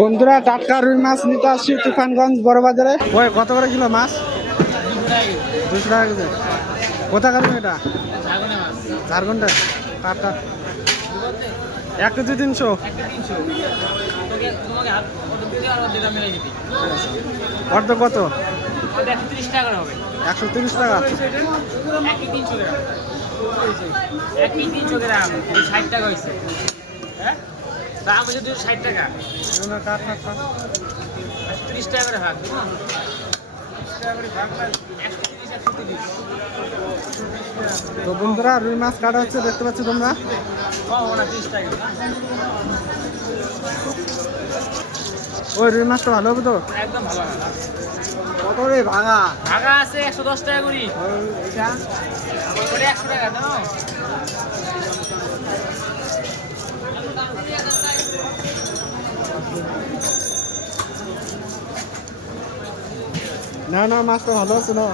বন্ধুরা টাটকা রুই মাছ নিতে আসছি তুফানগঞ্জ বড় বাজারে। ওই কত করে কিলো মাছ? 200 টাকা কেজি। কোথাকার এটা? ঝাড়খণ্ডের। টাটকা 1 কেজি 300। অর্ধ কত? 130 টাকা হবে। 130 টাকা। 300 গ্রাম 60 টাকা হয়েছে। হ্যাঁ দাম হচ্ছে 60 টাকা। 30 টাকা করে ভাগ। তো বন্ধুরা রুই মাছ কাটা হচ্ছে, দেখতে পাচ্ছ তোমরা। ওই রুই মাছটা ভালো হবে তো? একদম ভালো হবে। কত রে ভাঙা? ভাগা আছে 110 টাকা করে। এটা ওটা 100 টাকা দাও। না না, মাছটা ভালো আছে না।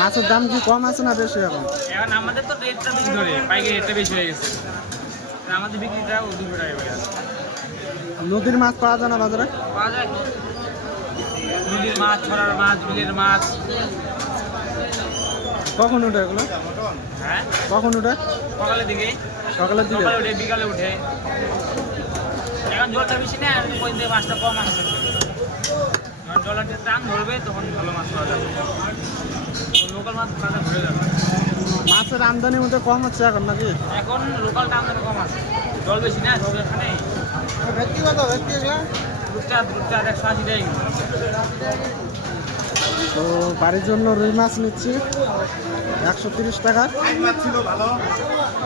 মাছের দাম কি কম আছে না বেশি এখন? এখন আমাদের তো রেটটা বেশি ধরে, পাইকারি রেটটা বেশি হয়ে গেছে। আমাদের বিক্রিটা 200 টাকা হয়ে গেছে। নদীর মাছ পাওয়া যায় না বাজারে? পাওয়া যায় নদীর মাছ, ছড়ার মাছ, বিলের মাছ। কখন উঠে এগুলো? হ্যাঁ কখন উঠে? সকালের দিকে। সকালের দিকে। সকালে উঠে, বিকালে উঠে। এখন জলটা বেশি না, ওই যে মাছটা কম আসছে। যখন জলের যে টান ধরবে তখন ভালো মাছ পাওয়া যাবে। লোকাল মাছ বাজার ঘুরে যাবে। মাছের আমদানির মধ্যে কম হচ্ছে এখন নাকি? এখন লোকাল দাম কম আছে, জল বেশি না, জল এখানে ব্যক্তিগত রূপচাঁদ 180 টাকা। তো বাড়ির জন্য রুই মাছ নিচ্ছি 130 টাকা।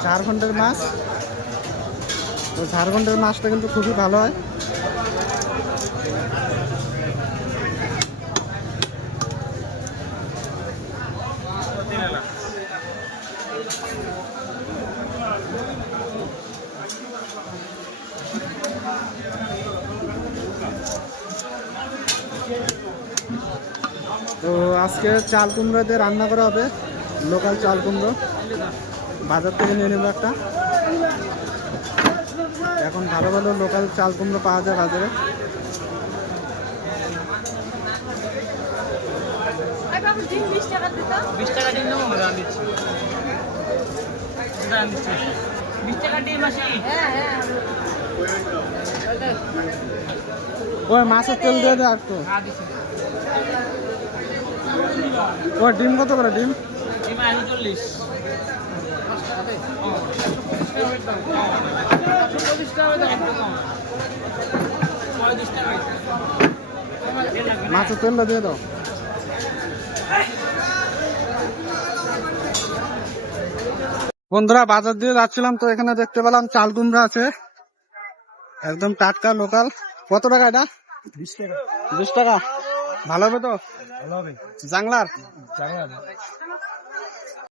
ঝাড়খণ্ডের মাছ। তো ঝাড়খণ্ডের মাছটা কিন্তু খুবই ভালো হয়। তো আজকে চাল কুমড়ো দিয়ে রান্না করা হবে, লোকাল চাল কুমড়ো। বাজার থেকে নিয়ে নেবো একটা। এখন ভালো ভালো লোকাল চাল কুমড়ো পাওয়া যায় বাজারে। ডিম 20 টাকা দিত। 20 টাকা ডিম নেবো, দাম দিচ্ছি। দাম দিচ্ছি 20 টাকা ডিম আসি। হ্যাঁ হ্যাঁ। ওই মাছের তেল দিয়ে দেয় একটু। ওই ডিম কত করে ডিম? ডিম 40। মাছের তেলটা দিয়ে দাও। বন্ধুরা বাজার দিয়ে যাচ্ছিলাম, তো এখানে দেখতে পেলাম চাল কুমড়া আছে, একদম টাটকা লোকাল। কত টাকা এটা? 20 টাকা। 20 টাকা। ভালো হবে তো? ভালো হবে। জাংলার।